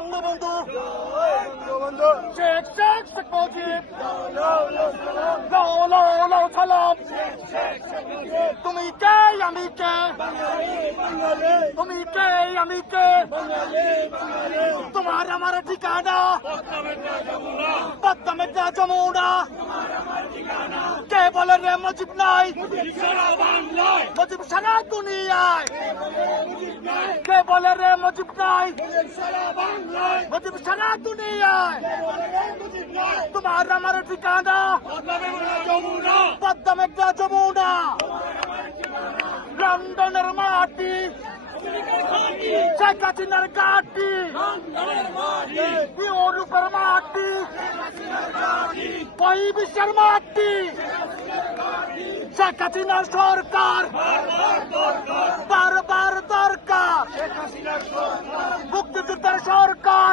বঙ্গবন্ধু শেখ শেখ শেখ মুজিব লাও লাও লাও সালাম। তুমি কে আমি কে, তুমি কে আমি কে, তোমার আমার ঠিকানা পদ্মা মেঘনা যমুনা। কে বলে রে মুজিব নাই, মুজিব সারা দুনিয়ায়। কে বলে রে মুজিব নাই, মুজিব সারা দুনিয়ায়। তোমার আমার ঠিকানা পদ্মা মেঘনা যমুনা। লন্ডনের মাটি শেখ হাসিনার ঘাটি, ইউরোপের মাটি ওই বিশ্বের মাটি। শেখ হাসিনার সরকার বারবার দরকার, মুক্তিযুদ্ধের সরকার,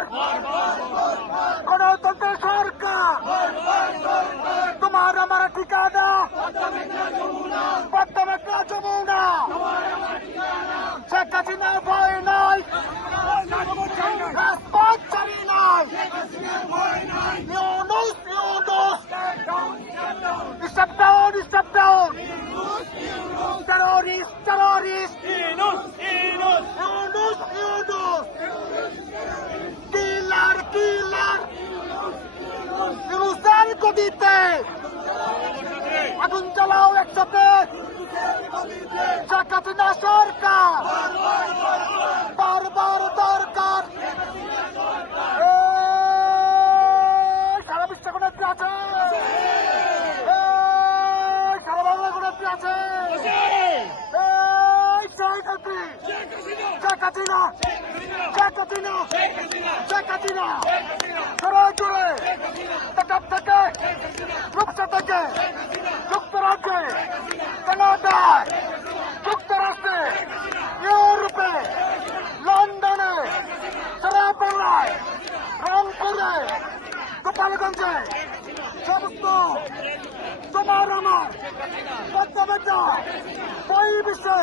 গণতন্ত্রের সরকার। তোমার আমার ঠিকানা পদ্মা মেঘনা যমুনা। শেখ হাসিনার ভয় নাই, রাজপথ ছাড়ি নাই। Yunus Yunus step down, step down. Terrorist, terrorist. Yunus, Yunus. Yunus, Yunus. Killer, killer. Yunusের গদিতে আগুন জ্বালাও একসাথে। শেখ হাসিনা সরকার বারবার দরকার। সারা বিশ্বে কোন আছে, সারা বাংলা কোন আছে। শেখ হাসিনা, শেখ হাসিনা, শেখ হাসিনা জোরে জোরে টেকআপ থেকে, রূপসা থেকে, যুক্তরাজ্যে, কানাডায়, যুক্তরাষ্ট্রে, ইউরোপে, লন্ডনে, সারা বাংলায়, রংপুরে, গোপালগঞ্জে সমস্ত তোমার আমার পদ্মা মেঘনা ওই বিশ্বে